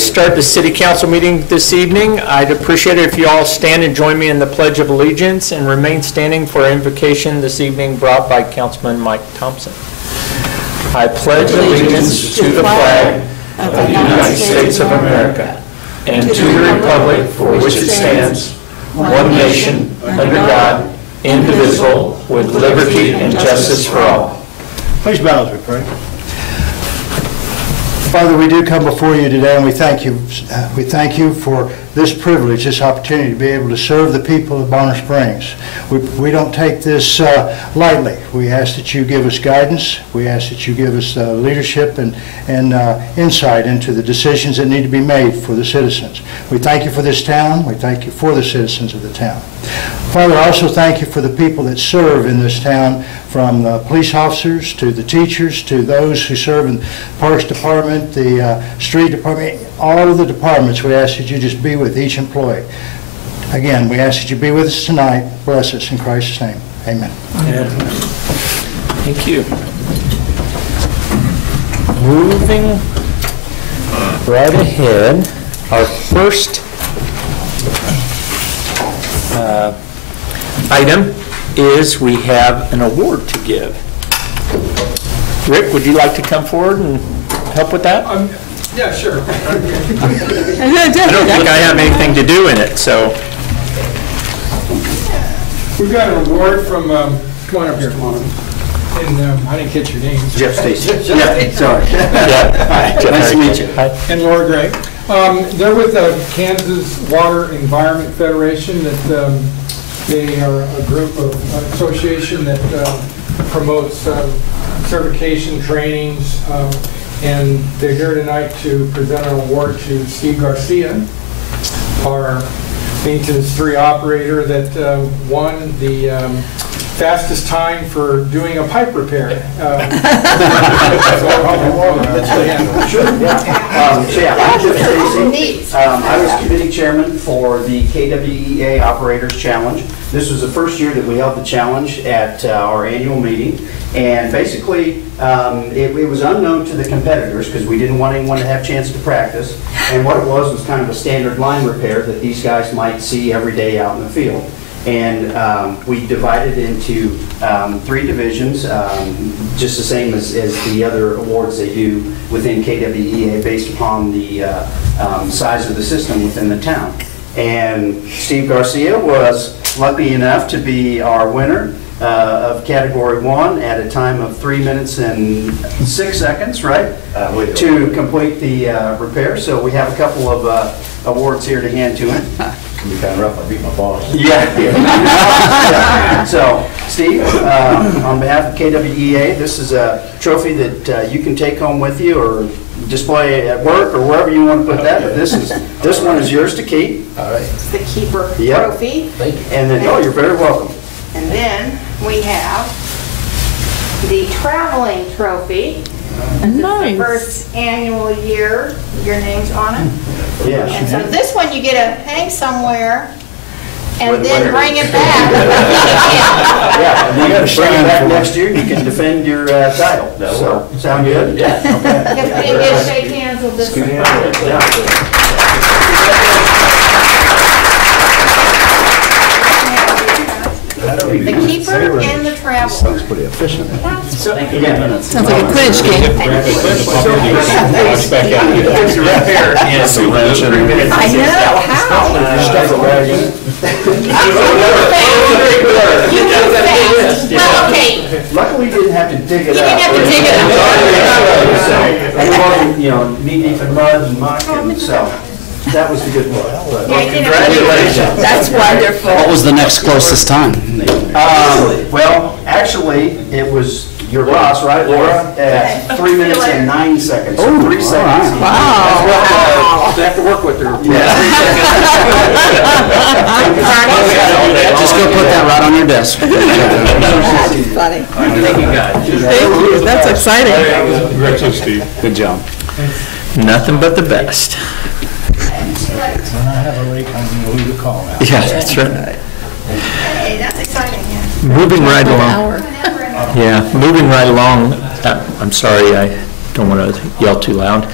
Start the city council meeting this evening. I'd appreciate it if you all stand and join me in the Pledge of Allegiance and remain standing for our invocation this evening brought by Councilman Mike Thompson. I pledge allegiance to the flag of the United States of America and to the republic for which it stands, one nation, under God, indivisible, with liberty and justice for all. Please bow as we pray. Father, we do come before you today, and we thank you. We thank you for this privilege, this opportunity to be able to serve the people of Bonner Springs. We don't take this lightly. We ask that you give us guidance. We ask that you give us leadership and insight into the decisions that need to be made for the citizens. We thank you for this town. We thank you for the citizens of the town. Father, I also thank you for the people that serve in this town, from the police officers to the teachers to those who serve in the Parks Department, the Street Department, all of the departments. We ask that you just be with each employee. Again, we ask that you be with us tonight. Bless us in Christ's name. Amen. Amen. Thank you. Moving right ahead, our first item is we have an award to give. Rick, would you like to come forward and help with that? Yeah, sure. I don't think I have anything to do in it, so. We've got an award from, come on up here, come on. And I didn't catch your name. Jeff Stacy. Yeah, sorry. Yeah. Hi, nice to meet you. Hi. And Laura Gray. They're with the Kansas Water Environment Federation. That they are a group of association that promotes certification trainings. And they're here tonight to present an award to Steve Garcia, our maintenance 3 operator that won the fastest time for doing a pipe repair. I'm Jeff Stacy. I was committee chairman for the KWEA Operators Challenge. This was the first year that we held the challenge at our annual meeting. And basically, it was unknown to the competitors because we didn't want anyone to have a chance to practice. And what it was kind of a standard line repair that these guys might see every day out in the field. And we divided into 3 divisions, just the same as the other awards they do within KWEA based upon the size of the system within the town. And Steve Garcia was lucky enough to be our winner of Category 1 at a time of 3 minutes and 6 seconds, right? To complete the repair. So we have a couple of awards here to hand to him. It can be kind of rough. I beat my boss. Yeah. Yeah. So, Steve, on behalf of KWEA, this is a trophy that you can take home with you or display at work or wherever you want to put that. But this one is yours to keep. All right. It's the keeper trophy. Thank you. And then, you're very welcome. And then we have the traveling trophy. Nice. The first annual year, your name's on it. Yeah. And so this one you get to hang somewhere and then Whatever. bring it back. Yeah, and you got to bring it back next year. You can defend your title. So, sound good? Yeah. Okay. If we didn't get to shake hands with this. The keeper and the traveler. Sounds pretty efficient. So, Sounds like a Quidditch game. I know, how? Well, okay. Luckily, you didn't have to dig it You up. didn't have to dig it So, and it wasn't, knee deep in mud and muck, and so that was the good one. Yeah, you didn't have to dig it up. That's wonderful. What was the next closest time? Well, actually, it was your boss, right, Laura? At 3 minutes and 9 seconds. So 3 seconds. Wow. I have to work with her. Just go put that right on your desk. That's funny. Thank you, guys. Thank you. That's exciting. Congratulations, Steve. Good job. Nothing but the best. When I have a leak, I know who to call now. Yeah, that's right. Hey, that's exciting, yeah. Moving right along. Hour. Yeah, moving right along. I'm sorry, I don't want to yell too loud.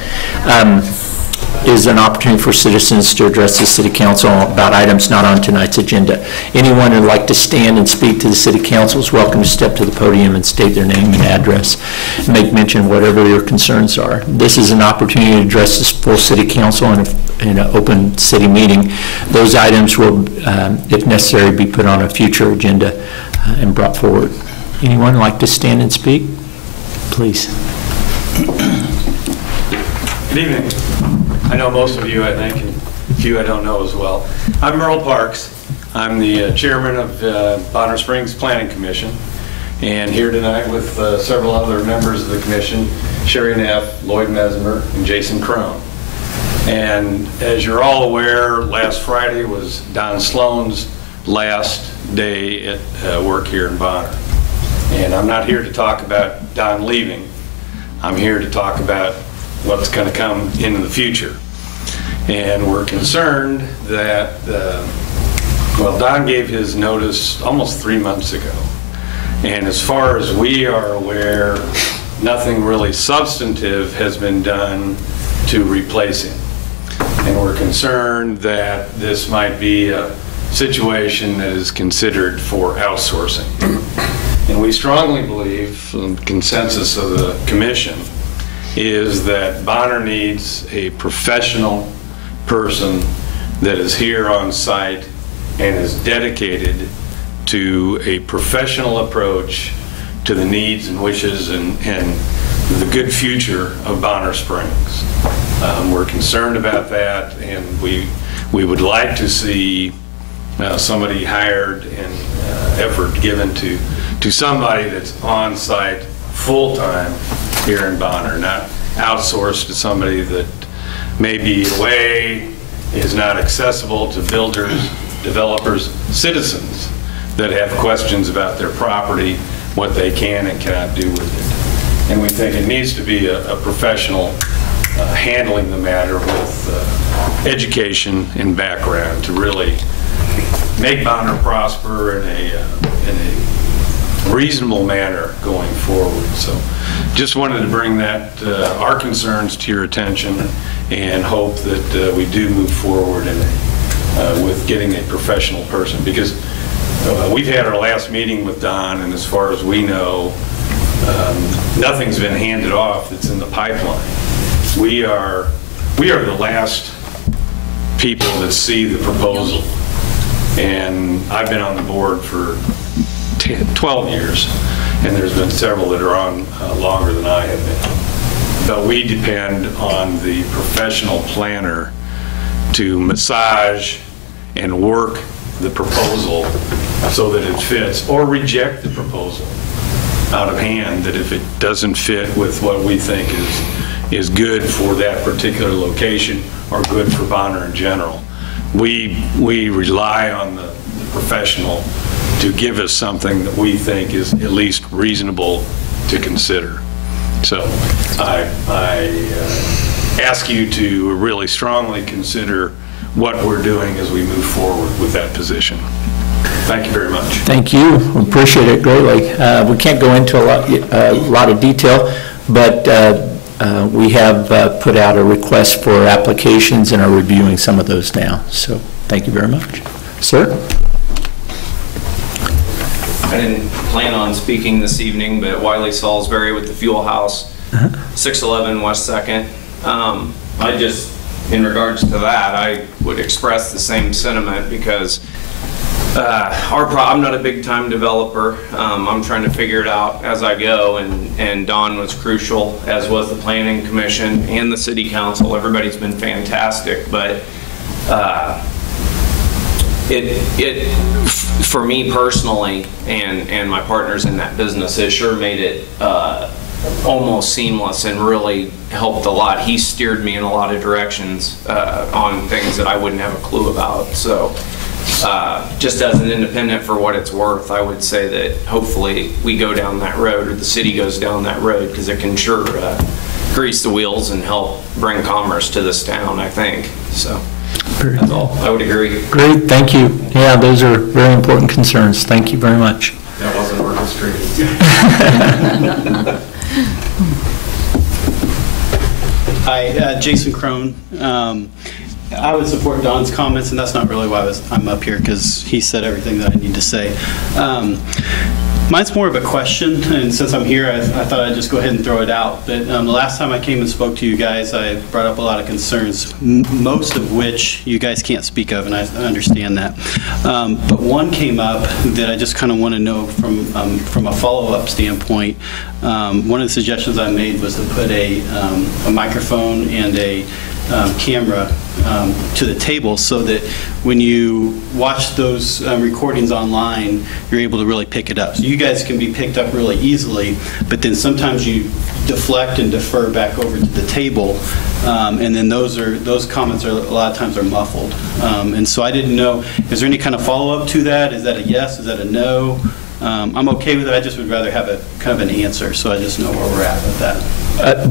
is an opportunity for citizens to address the City Council about items not on tonight's agenda. Anyone who'd like to stand and speak to the City Council is welcome to step to the podium and state their name and address, and make mention of whatever your concerns are. This is an opportunity to address the full City Council in an open city meeting. Those items will, if necessary, be put on a future agenda and brought forward. Anyone like to stand and speak? Please. Good evening. I know most of you, I think, and a few I don't know as well. I'm Merle Parks. I'm the chairman of Bonner Springs Planning Commission, and here tonight with several other members of the commission, Sherry Neff, Lloyd Mesmer, and Jason Crone. And as you're all aware, last Friday was Don Sloan's last day at work here in Bonner. And I'm not here to talk about Don leaving. I'm here to talk about what's going to come into the future. And we're concerned that, well, Don gave his notice almost 3 months ago. And as far as we are aware, nothing really substantive has been done to replace him. And we're concerned that this might be a situation that is considered for outsourcing. And we strongly believe, the consensus of the commission, is that Bonner needs a professional person that is here on site and is dedicated to a professional approach to the needs and wishes and the good future of Bonner Springs. We're concerned about that, and we would like to see somebody hired and effort given to somebody that's on site full-time here in Bonner, not outsourced to somebody that may be away, is not accessible to builders, developers, citizens that have questions about their property, what they can and cannot do with it. And we think it needs to be a professional handling the matter with education and background to really make Bonner prosper in a reasonable manner going forward. So just wanted to bring that, our concerns to your attention, and hope that we do move forward with getting a professional person, because we've had our last meeting with Don, and as far as we know, nothing's been handed off that's in the pipeline. We are the last people that see the proposal, and I've been on the board for 12 years, and there's been several that are on longer than I have been. But we depend on the professional planner to massage and work the proposal so that it fits, or reject the proposal out of hand, that if it doesn't fit with what we think is good for that particular location or good for Bonner in general. We rely on the professional to give us something that we think is at least reasonable to consider. So I ask you to really strongly consider what we're doing as we move forward with that position. Thank you very much. Thank you. We appreciate it greatly. We can't go into a lot of detail, but we have put out a request for applications and are reviewing some of those now. So thank you very much. Sir? I didn't plan on speaking this evening, but Wiley Salisbury with the Fuel House, 611 West 2nd. I just, in regards to that, I would express the same sentiment, because I'm not a big-time developer. I'm trying to figure it out as I go, and Don was crucial, as was the Planning Commission and the City Council. Everybody's been fantastic, but for me personally, and my partners in that business, it sure made it almost seamless and really helped a lot. He steered me in a lot of directions on things that I wouldn't have a clue about. So just as an independent, for what it's worth, I would say that hopefully we go down that road, or the city goes down that road, because it can sure grease the wheels and help bring commerce to this town, I think. So that's all. I would agree. Great, thank you. Yeah, those are very important concerns. Thank you very much. That wasn't orchestrated. Hi, Jason Crone. I would support Don's comments, and that's not really why I'm up here, because he said everything that I need to say. Mine's more of a question, and since I'm here, I thought I'd just go ahead and throw it out. But the last time I came and spoke to you guys, I brought up a lot of concerns, most of which you guys can't speak of, and I understand that. But one came up that I just kind of want to know from a follow-up standpoint. One of the suggestions I made was to put a microphone and a camera to the table so that when you watch those recordings online, you're able to really pick it up. So you guys can be picked up really easily, but then sometimes you deflect and defer back over to the table, and then those comments are a lot of times are muffled. And so I didn't know, is there any kind of follow-up to that? Is that a yes? Is that a no? I'm okay with it. I just would rather have a kind of an answer, so I just know where we're at with that.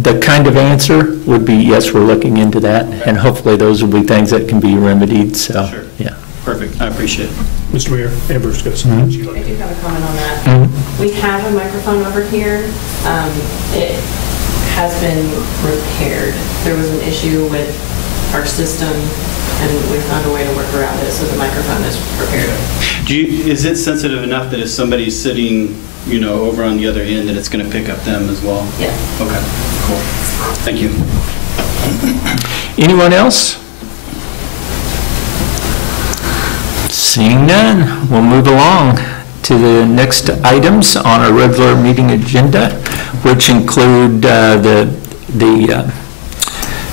The kind of answer would be, yes, we're looking into that, and hopefully those will be things that can be remedied, so, Sure. yeah. Perfect. I appreciate it. Mr. Mayor, Amber's got some. I do have a comment on that. We have a microphone over here. It has been repaired. There was an issue with our system, and we found a way to work around it, so the microphone is repaired. Is it sensitive enough that if somebody's sitting, over on the other end, that it's going to pick up them as well? Yeah. Okay, cool. Thank you. Anyone else? Seeing none, we'll move along to the next items on our regular meeting agenda, which include the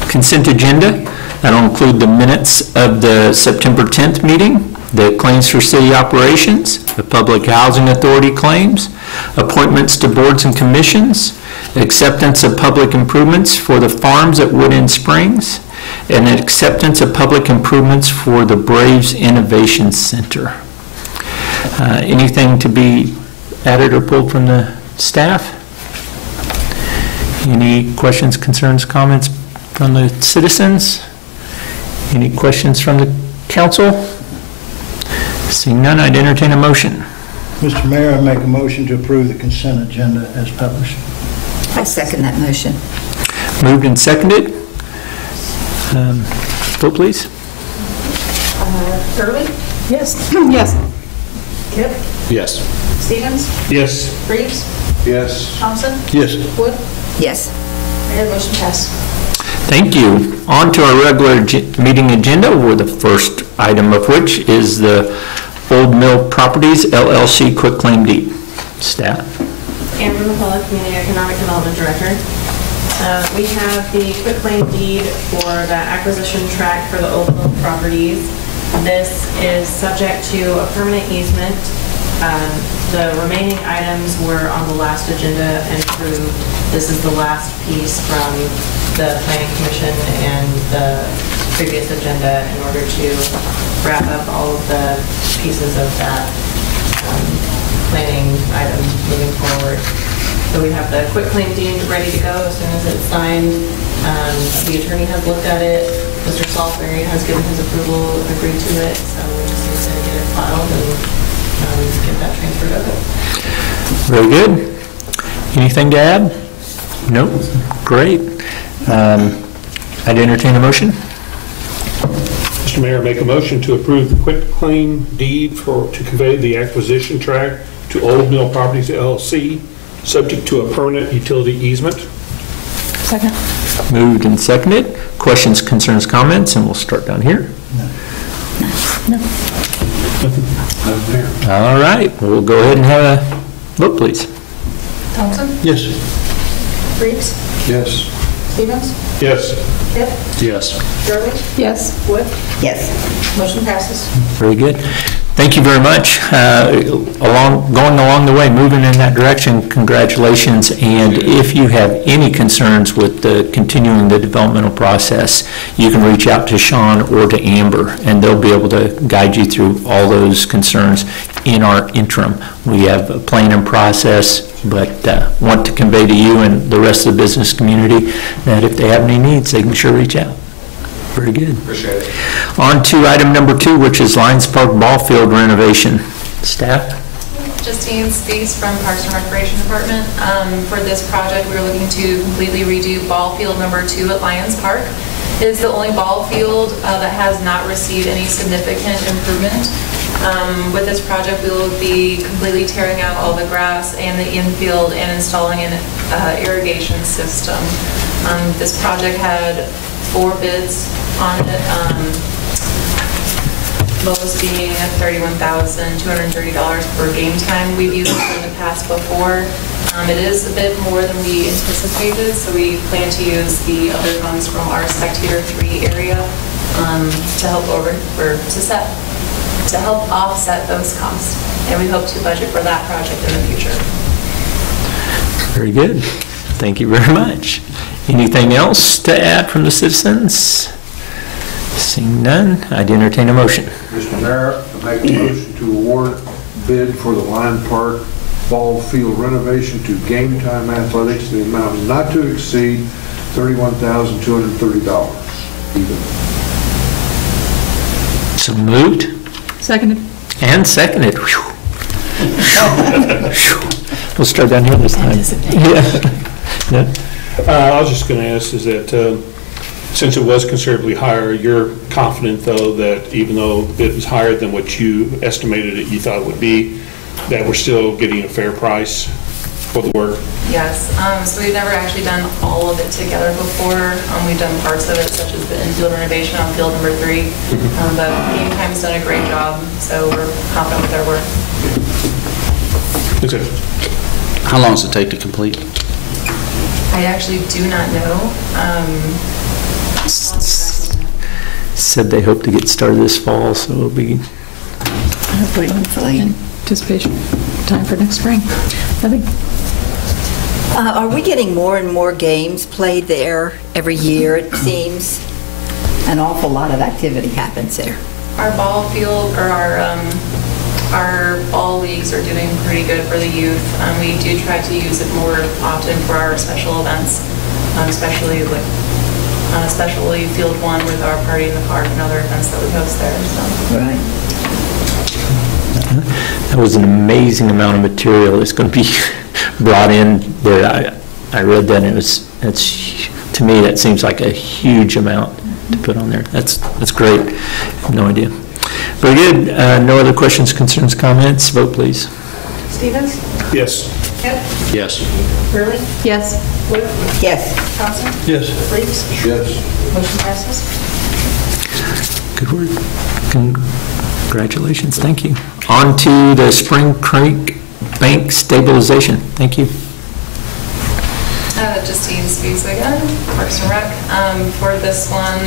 consent agenda. That'll include the minutes of the September 10th meeting, the claims for city operations, the Public Housing Authority claims, appointments to boards and commissions, acceptance of public improvements for the farms at Wood End Springs, and an acceptance of public improvements for the Braves Innovation Center. Anything to be added or pulled from the staff? Any questions, concerns, comments from the citizens? Any questions from the council? Seeing none, I'd entertain a motion. Mr. Mayor, I make a motion to approve the consent agenda as published. I second that motion. Moved and seconded. Vote, please. Gurley? Yes. Yes. Kip? Yes. Stevens? Yes. Reeves? Yes. Thompson? Yes. Wood? Yes. And motion passed. Thank you. On to our regular meeting agenda, where the first item of which is the Old Mill Properties LLC quitclaim deed. Staff. Amber McCullough, Community Economic Development Director. We have the quitclaim deed for the acquisition tract for the Old Mill Properties. This is subject to a permanent easement. The remaining items were on the last agenda and approved. This is the last piece from the Planning Commission and the previous agenda in order to wrap up all of the pieces of that planning item moving forward. So we have the quitclaim deed ready to go as soon as it's signed. The attorney has looked at it. Mr. Salisbury has given his approval, agreed to it, so we just need to get it filed and get that transferred over. Very good. Anything to add? Nope. Great. I'd entertain a motion. Mr. Mayor, make a motion to approve the quitclaim deed to convey the acquisition tract to Old Mill Properties LLC, subject to a permanent utility easement. Second. Moved and seconded. Questions, concerns, comments, and we'll start down here. No. All right, we'll go ahead and have a vote, please. Thompson? Yes. Reeves? Yes. Stevens? Yes. Kip? Yes. Gurley? Yes. Wood? Yes. Motion passes. Very good. Thank you very much. Going along the way, moving in that direction, congratulations. And if you have any concerns with continuing the developmental process, you can reach out to Sean or to Amber, and they'll be able to guide you through all those concerns in our interim. We have a plan and process, but want to convey to you and the rest of the business community that if they have any needs, they can sure reach out. Very good. Appreciate it. On to item number 2, which is Lions Park Ball Field renovation. Staff? Justine speaks from Parks and Recreation Department. For this project, we're looking to completely redo ball field number 2 at Lions Park. It is the only ball field that has not received any significant improvement. With this project, we will be completely tearing out all the grass and the infield and installing an irrigation system. This project had 4 bids on it. Lowest being $31,230 per game time. We've used it in the past before. It is a bit more than we anticipated, so we plan to use the other funds from our Spectator 3 area to help offset those costs. And we hope to budget for that project in the future. Very good. Thank you very much. Anything else to add from the citizens? Seeing none, I'd entertain a motion. Mr. Mayor, I make a motion to award bid for the Lion Park ball field renovation to Game Time Athletics, the amount not to exceed $31,230 even. So moved. Seconded. And seconded. Whew. We'll start down here this time. Yeah. I was just going to ask is that since it was considerably higher, you're confident though that even though it was higher than what you estimated it you thought it would be, that we're still getting a fair price for the work? Yes, so we've never actually done all of it together before. We've done parts of it, such as the infield renovation on field number 3. But Game Time's done a great job, so we're confident with their work. Okay. How long does it take to complete? I actually do not know. Said they hope to get started this fall, so it'll be Hopefully, anticipation time for next spring. I think. Are we getting more and more games played there every year? It seems an awful lot of activity happens there. Our ball field, or our ball leagues are doing pretty good for the youth. We do try to use it more often for our special events, especially Field 1 with our Party in the Park and other events that we host there. So. Right. That was an amazing amount of material that's going to be brought in there. I read that, and to me, that seems like a huge amount to put on there. That's great. I have no idea. Very good. No other questions, concerns, comments? Vote, please. Stevens? Yes. Kip? Yes. Burley? Yes. Wood? Yes. Thompson? Yes. Reeves? Yes. Motion passes. Good work. Congratulations. Thank you. On to the Spring Creek Bank stabilization. Thank you. Justine speaks again, Parks and Rec. For this one,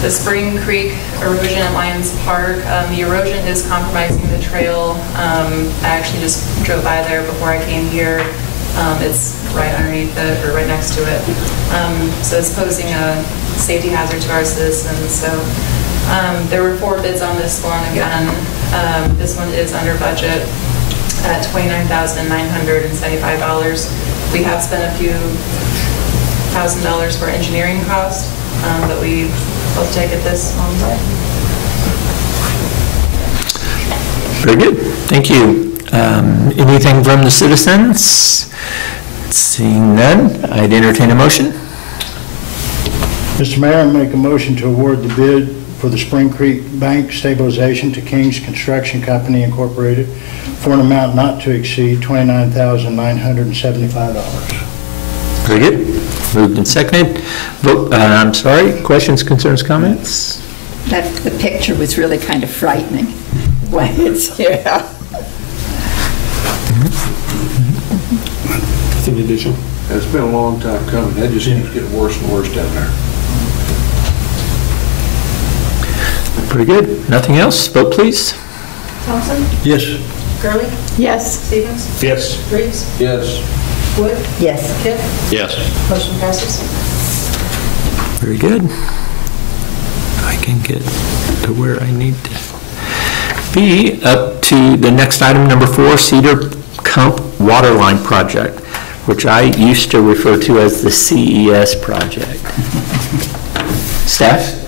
the Spring Creek erosion at Lions Park, the erosion is compromising the trail. I actually just drove by there before I came here. It's right underneath it, or right next to it. So it's posing a safety hazard to our citizens. So there were 4 bids on this one again. This one is under budget at $29,975. We have spent a few $1,000 for engineering cost, but we hope to get this on site. Very good. Thank you. Anything from the citizens? Seeing none, I'd entertain a motion. Mr. Mayor, I make a motion to award the bid for the Spring Creek Bank stabilization to King's Construction Company Incorporated for an amount not to exceed $29,975. Very good. Moved and seconded. Vote, I'm sorry, questions, concerns, comments? The picture was really kind of frightening. When it's, yeah. In addition. It's been a long time coming. That just keeps getting worse and worse down there. Very good. Nothing else? Vote, please. Thompson? Yes. Gurley? Yes. Stevens? Yes. Reeves? Yes. Wood? Yes. Kip? Yes. Motion passes. Very good. I can get to where I need to be. Up to the next item, number 4, Cedar-Kump Waterline Project, which I used to refer to as the C.E.S. project. Staff?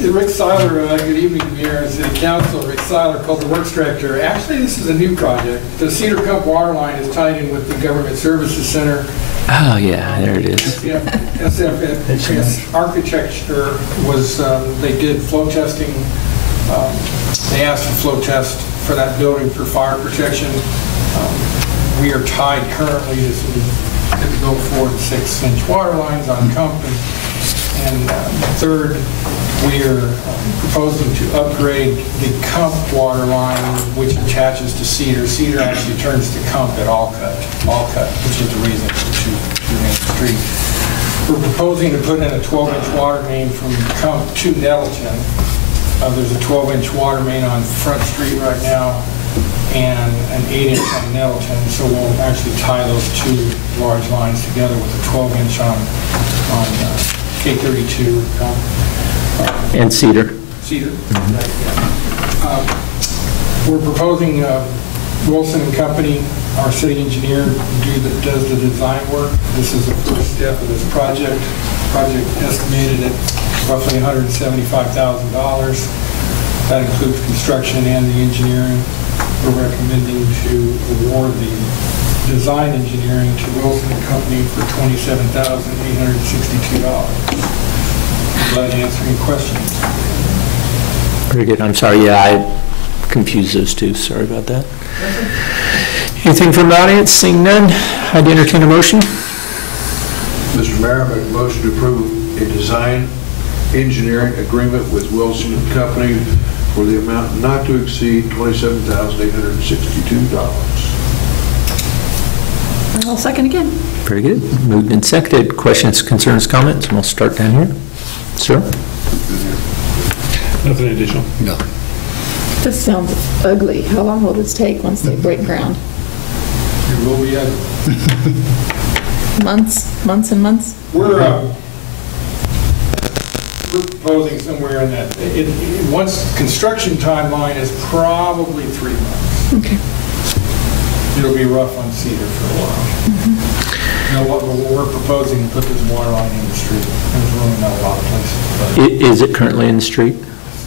Rick Seiler, good evening, Mayor and City Council. Rick Seiler, Public Works Director. Actually, this is a new project. The Cedar-Kump water line is tied in with the Government Services Center. Oh, yeah, there it is. SFS Architecture was, they did flow testing. They asked for flow test for that building for fire protection. We are tied currently to go 4 and 6 inch water lines on Kump. And third, we are proposing to upgrade the Kump water line, which attaches to Cedar. Cedar actually turns to Kump at Allcut, which is the reason for the main street. We're proposing to put in a 12-inch water main from Kump to Nettleton. There's a 12-inch water main on Front Street right now and an 8-inch on Nettleton. So we'll actually tie those two large lines together with a 12-inch on K32. And Cedar. Cedar. We're proposing Wilson and Company, our city engineer, does the design work. This is the first step of this project. Project estimated at roughly $175,000. That includes construction and the engineering. We're recommending to award the design engineering to Wilson and Company for $27,862. Glad to answer any questions. Very good. I'm sorry. Yeah, I confused those two. Sorry about that. Anything from the audience? Seeing none, I'd entertain a motion. Mr. Mayor, I make a motion to approve a design engineering agreement with Wilson and Company for the amount not to exceed $27,862. I'll second again. Very good. Moved and seconded. Questions, concerns, comments? And we'll start down here. Sir? Nothing additional. No. This sounds ugly. How long will this take once they break ground? It will be Months and months? We're proposing somewhere in that, once construction timeline is probably 3 months. Okay. It'll be rough on Cedar for a while. What we're proposing to put this water line in the street. There's really not a lot of places. Is it currently in the street?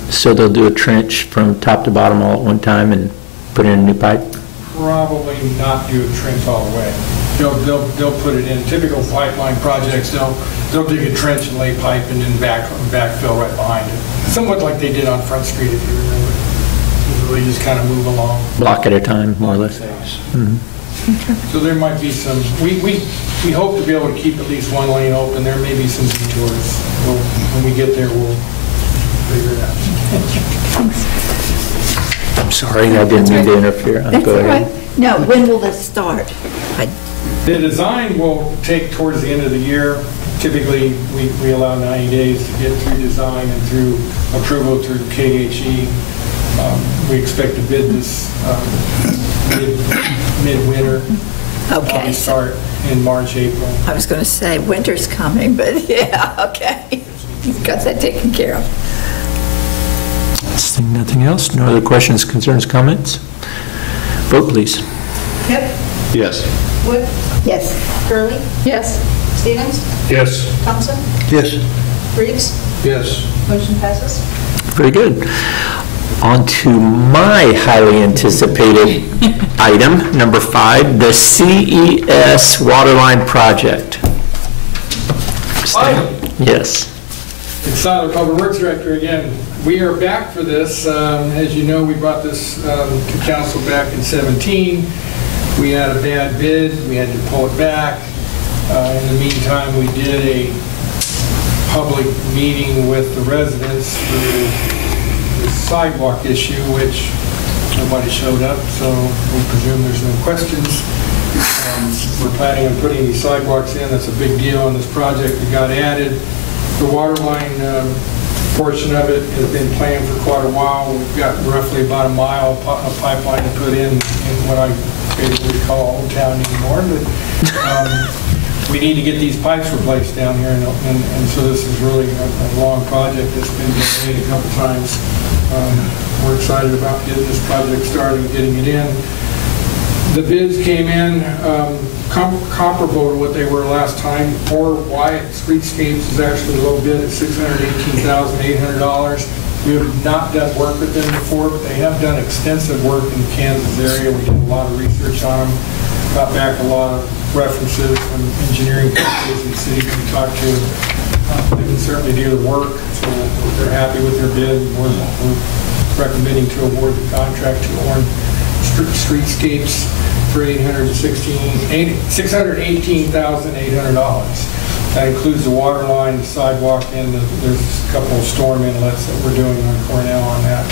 So they'll do a trench from top to bottom all at one time and put in a new pipe? Probably not do a trench all the way. They'll put it in typical pipeline projects. They'll dig a trench and lay pipe and then backfill right behind it. Somewhat like they did on Front Street, if you remember. They just kind of move along. Block at a time, more or less. Mm-hmm. So there might be some, we hope to be able to keep at least one lane open. There may be some detours. When we get there, we'll figure it out. I'm sorry, I didn't mean to interfere. That's all right. No, when will this start? The design will take towards the end of the year. Typically, we allow 90 days to get through design and through approval through KHE. We expect to bid this midwinter. Okay. Start in March, April. I was going to say winter's coming, but yeah, okay. You've got that taken care of. Seeing nothing else, no other questions, concerns, comments? Vote, please. Kip? Yes. Wood? Yes. Gurley? Yes. Stevens? Yes. Thompson? Yes. Reeves? Yes. Motion passes. Very good. On to my highly anticipated item, number 5, the C.E.S. Waterline Project. Yes. It's Seiler, Public Works Director again. We are back for this. As you know, we brought this to council back in 2017. We had a bad bid. We had to pull it back. In the meantime, we did a public meeting with the residents for the sidewalk issue, which nobody showed up, so we presume there's no questions. We're planning on putting these sidewalks in. That's a big deal on this project. It got added. The water line portion of it has been planned for quite a while. We've got roughly about a mile of pipeline to put in what I basically call Old Town anymore. But we need to get these pipes replaced down here, and so this is really a long project that's been delayed a couple times. We're excited about getting this project started and getting it in. The bids came in comparable to what they were last time. Or Wyatt Streetscapes is actually low bid at $618,800. We have not done work with them before, but they have done extensive work in the Kansas area. We did a lot of research on them, got back a lot of references from engineering companies in the city we talked to. They can certainly do the work, so they're happy with their bid. We're recommending to award the contract to Orange Streetscapes for $618,800. That includes the water line, the sidewalk, and there's a couple of storm inlets that we're doing on Cornell on that.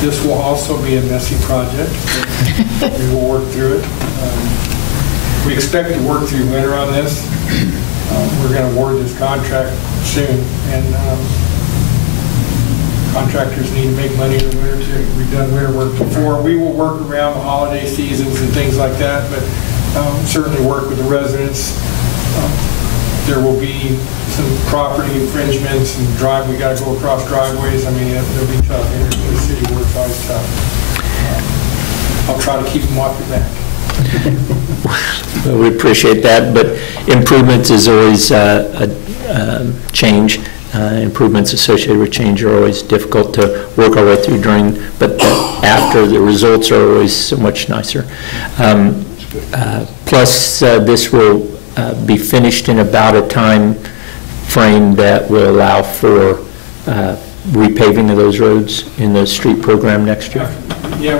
This will also be a messy project. We will work through it. We expect to work through winter on this. We're going to award this contract soon, and contractors need to make money in the winter too. We've done winter work before. We will work around the holiday seasons and things like that, but certainly work with the residents. There will be some property infringements and we got to go across driveways. I mean, it'll be tough. The city work's always tough. I'll try to keep them off your back. Well, we appreciate that, but improvements is always a change. Improvements associated with change are always difficult to work our way through but after the results are always so much nicer. Plus, this will be finished in about a time frame that will allow for repaving of those roads in the street program next year. Yeah,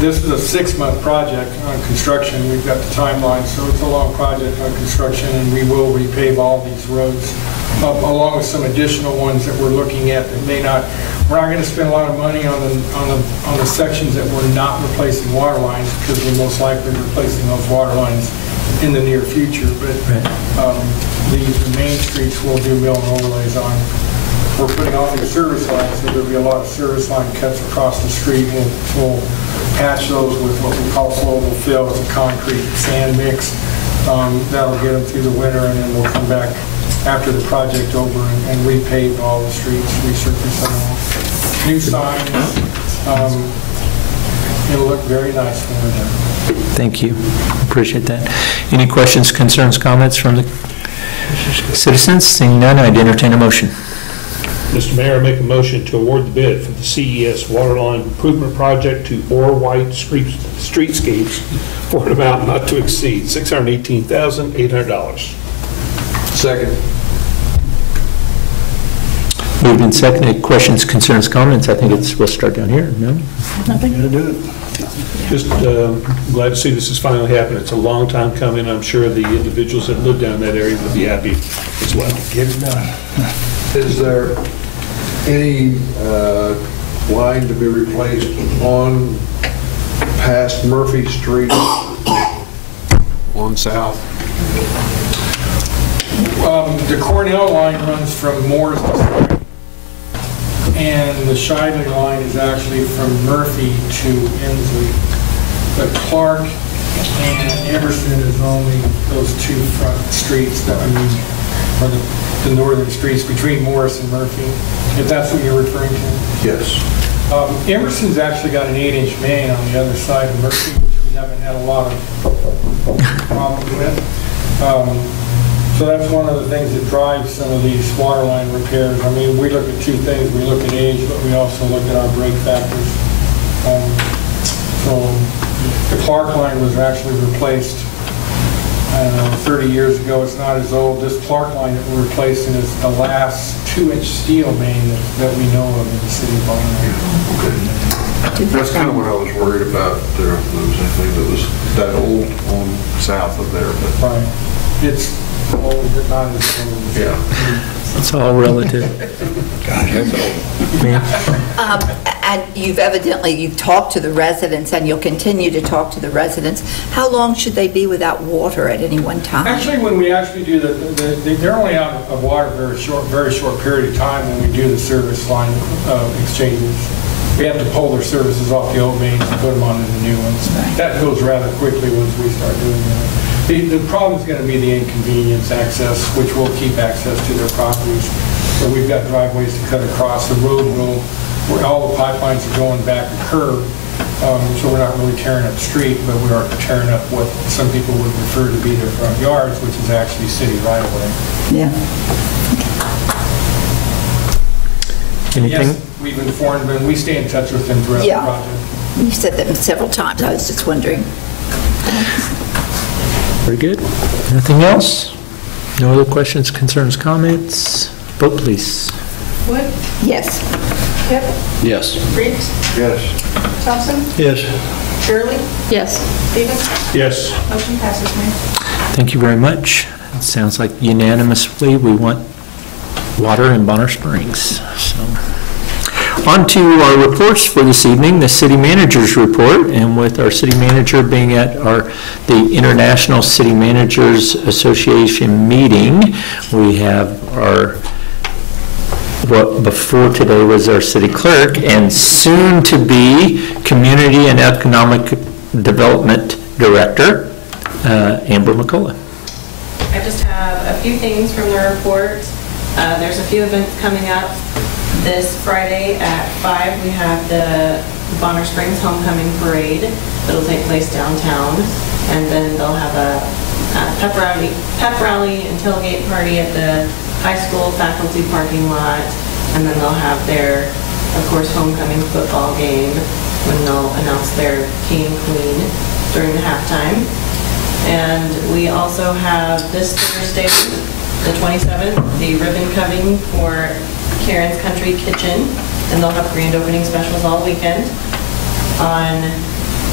this is a 6-month project on construction. We've got the timeline, so it's a long project on construction, and we will repave all these roads, along with some additional ones that we're looking at that may not. We're not going to spend a lot of money on the sections that we're not replacing water lines, because we're most likely replacing those water lines in the near future. But the main streets we'll do mill and overlays on. We're putting all these service lines, so there'll be a lot of service line cuts across the street. We'll patch those with what we call flowable fill. It's a concrete sand mix. That'll get them through the winter, and then we'll come back after the project over and repave all the streets, resurface them all. New signs. It'll look very nice when we're done. Thank you. Appreciate that. Any questions, concerns, comments from the citizens? Seeing none, I'd entertain a motion. Mr. Mayor, I make a motion to award the bid for the C.E.S. Waterline Improvement Project to Orr White Streetscapes for an amount not to exceed $618,800. Second. Moved and seconded. Questions, concerns, comments? I think we'll start down here. No? Nothing. Gotta do it. Just glad to see this is finally happening. It's a long time coming. I'm sure the individuals that live down that area will be happy as well. Get it done. Is there any line to be replaced on past Murphy Street on south? The Cornell line runs from Morris to Springs, and the Shively line is actually from Murphy to Inslee. But Clark and Emerson is only those two front streets that are the northern streets between Morris and Murphy, if that's what you're referring to. Yes. Emerson's actually got an 8-inch main on the other side of Murphy, which we haven't had a lot of problems with. So that's one of the things that drives some of these water line repairs. I mean, we look at two things. We look at age, but we also look at our break factors. So the Clark line was actually replaced, I don't know, 30 years ago. It's not as old. This Clark line that we're replacing is the last 2-inch steel main that we know of in the city of Bonner. That's kind of what I was worried about. There was anything that was that old on south of there. But. Right. It's old, but not as old. Yeah. It's all relative. God, that's old. And you've talked to the residents, and you'll continue to talk to the residents. How long should they be without water at any one time? Actually, when we actually do they're only out of water for a very short period of time when we do the service line exchanges. We have to pull their services off the old mains and put them onto the new ones. Right. That goes rather quickly once we start doing that. The problem is going to be the inconvenience access, which will keep access to their properties. So we've got driveways to cut across. The road will, where all the pipelines are going back a curve. so we're not really tearing up street, but we are tearing up what some people would refer to be their front yards, which is actually city right-of-way. Yeah. Anything? Yes, we've informed them, we stay in touch with them throughout the Yeah. project. You said that several times. I was just wondering. Very good. Nothing else? No other questions, concerns, comments? Vote, please. Wood? Yes. Kip? Yes. Reeves? Yes. Thompson? Yes. Shirley? Yes. Stevens? Yes. Motion passes, Mayor. Thank you very much. It sounds like unanimously we want water in Bonner Springs. So, on to our reports for this evening, the city manager's report, and with our city manager being at the International City Managers Association meeting, we have what before today was our city clerk and soon to be Community and Economic Development Director, Amber McCullough. I just have a few things from the report. There's a few events coming up. This Friday at 5, we have the Bonner Springs Homecoming Parade that'll take place downtown. And then they'll have a pep rally and tailgate party at the high school faculty parking lot. And then they'll have their, of course, homecoming football game when they'll announce their king and queen during the halftime. And we also have this Thursday, the 27th, the ribbon cutting for Karen's Country Kitchen, and they'll have grand opening specials all weekend. On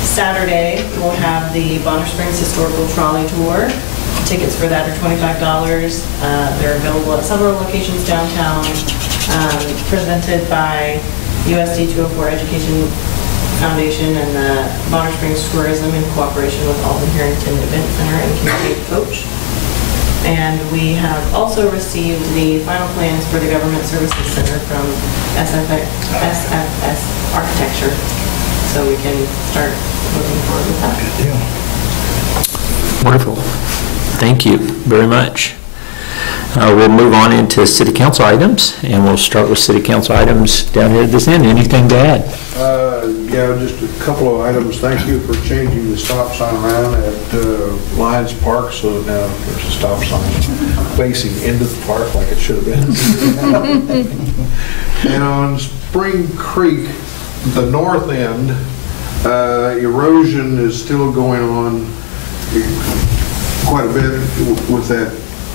Saturday, we'll have the Bonner Springs Historical Trolley Tour. Tickets for that are $25. They're available at several locations downtown, presented by USD 204 Education Foundation and the Bonner Springs Tourism in cooperation with Alden Harrington Event Center and Community Coach. And we have also received the final plans for the Government Services Center from SFS Architecture, so we can start moving forward with that. Good deal. Wonderful. Thank you very much. We'll move on into city council items, and we'll start with city council items down here at this end. Anything to add? Yeah, just a couple of items. Thank you for changing the stop sign around at Lions Park, so now there's a stop sign facing into the park like it should have been. And on Spring Creek, the north end, erosion is still going on quite a bit with that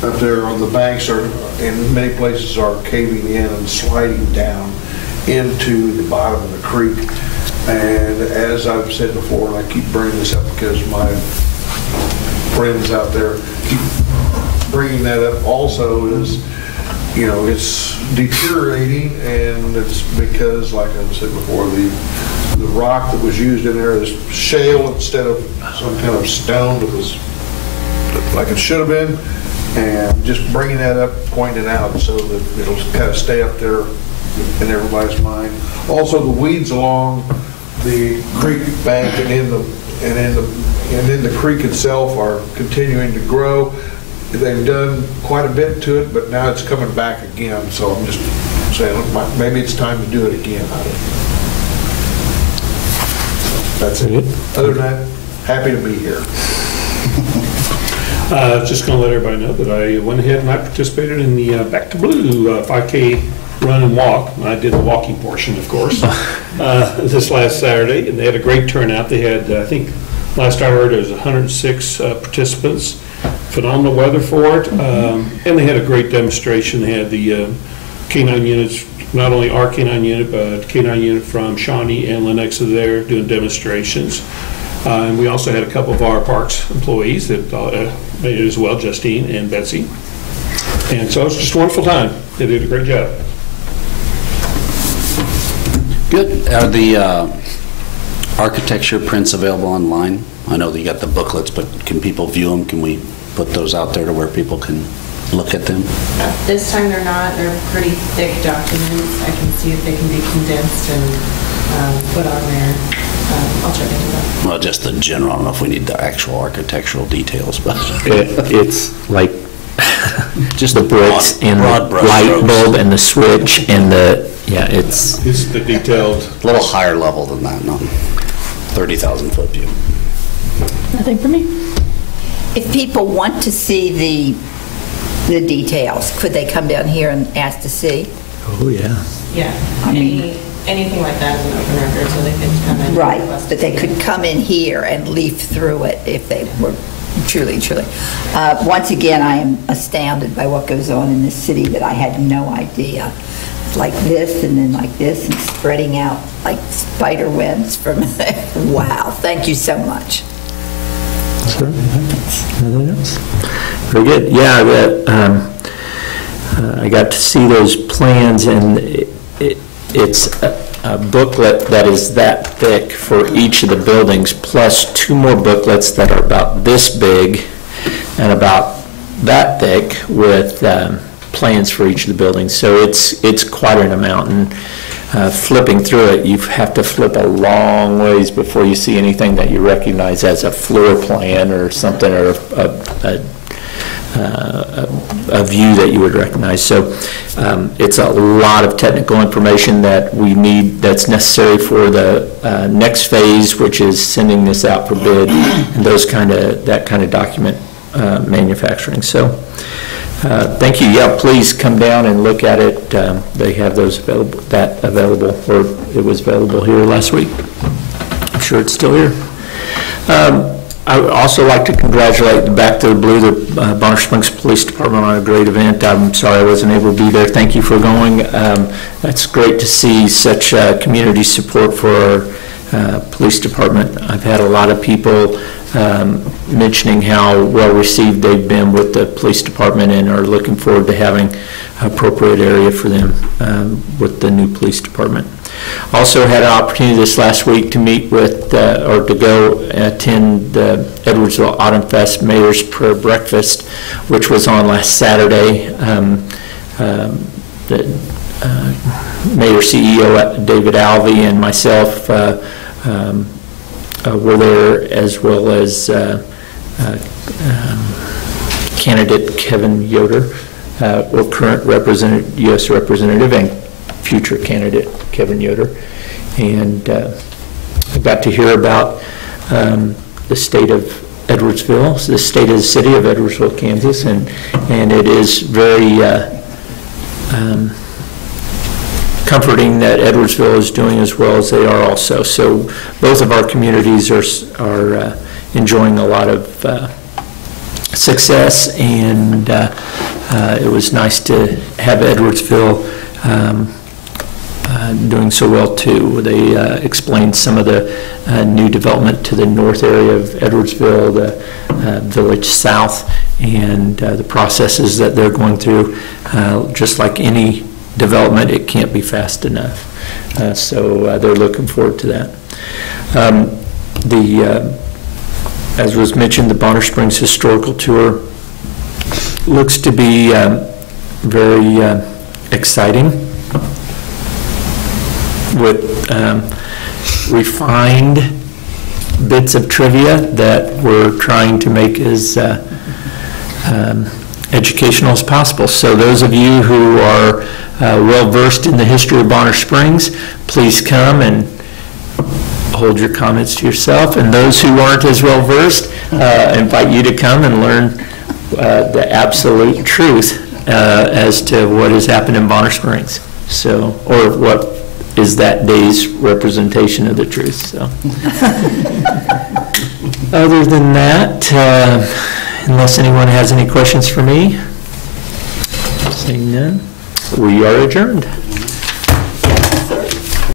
up there on the banks, are in many places are caving in and sliding down into the bottom of the creek. And as I've said before, and I keep bringing this up because my friends out there keep bringing that up also, is, you know, it's deteriorating, and it's because, like I said before, the rock that was used in there is shale instead of some kind of stone that was like it should have been. And just bringing that up, pointing it out so that it'll kind of stay up there in everybody's mind. Also, the weeds along the creek bank and in the creek itself are continuing to grow. They've done quite a bit to it, but now it's coming back again. So I'm just saying, look, maybe it's time to do it again. That's it. Other than that, happy to be here. Just going to let everybody know that I went ahead and I participated in the Back to Blue 5K run and walk. I did the walking portion, of course, this last Saturday, and they had a great turnout. They had, I think, last I heard, there was 106 participants. Phenomenal weather for it, and they had a great demonstration. They had the K-9 units, not only our K-9 unit, but K-9 unit from Shawnee and Lenexa there doing demonstrations. And we also had a couple of our parks employees that made it as well, Justine and Betsy. And so it's just a wonderful time. They did a great job. Good. Are the architecture prints available online? I know that you got the booklets, but can people view them? Can we put those out there to where people can look at them? This time they're not. They're pretty thick documents. I can see if they can be condensed and put on there. I'll check into that. Well, just the general. I don't know if we need the actual architectural details, but It's like just the bricks and the light bulb and the switch and the, yeah, it's the detailed. A little higher level than that, no? 30,000-foot view. Nothing for me. If people want to see the details, could they come down here and ask to see? Oh, yeah. Yeah, anything like that is an open record, so they could come in. Right, but they could come in here and leaf through it if they were truly. Once again, I am astounded by what goes on in this city that I had no idea. It's like this and then like this and spreading out like spider webs from wow, thank you so much. Sure. Anything else? Very good. Yeah, I got to see those plans, and it's a booklet that is that thick for each of the buildings, plus 2 more booklets that are about this big and about that thick with plans for each of the buildings. So it's quite an amount, and flipping through it, you have to flip a long ways before you see anything that you recognize as a floor plan or something, or a view that you would recognize. So it's a lot of technical information that we need, that's necessary for the next phase, which is sending this out for bid and that kind of document manufacturing. So thank you. Yeah, please come down and look at it. They have those available, or it was available here last week. I'm sure it's still here. I would also like to congratulate the Back to the Blue, the Bonner Springs Police Department, on a great event. I'm sorry I wasn't able to be there. Thank you for going. That's great to see such community support for our police department. I've had a lot of people mentioning how well received they've been with the police department and are looking forward to having an appropriate area for them with the new police department. Also had an opportunity this last week to meet with, or to go attend the Edwardsville Autumn Fest Mayor's Prayer Breakfast, which was on last Saturday. The Mayor CEO David Alvey and myself were there, as well as candidate Kevin Yoder, or current U.S. representative, and future candidate Kevin Yoder. And I got to hear about the state of Edwardsville, the state of the city of Edwardsville, Kansas, and it is very comforting that Edwardsville is doing as well as they are also. So both of our communities are enjoying a lot of success, and it was nice to have Edwardsville doing so well too. They explained some of the new development to the north area of Edwardsville, the village south, and the processes that they're going through. Just like any development, it can't be fast enough. So they're looking forward to that. As was mentioned, the Bonner Springs Historical Tour looks to be very exciting, with refined bits of trivia that we're trying to make as educational as possible. So those of you who are well versed in the history of Bonner Springs, please come and hold your comments to yourself. And those who aren't as well versed, invite you to come and learn the absolute truth as to what has happened in Bonner Springs. So, or what is that day's representation of the truth. So, other than that, unless anyone has any questions for me, saying none, we are adjourned.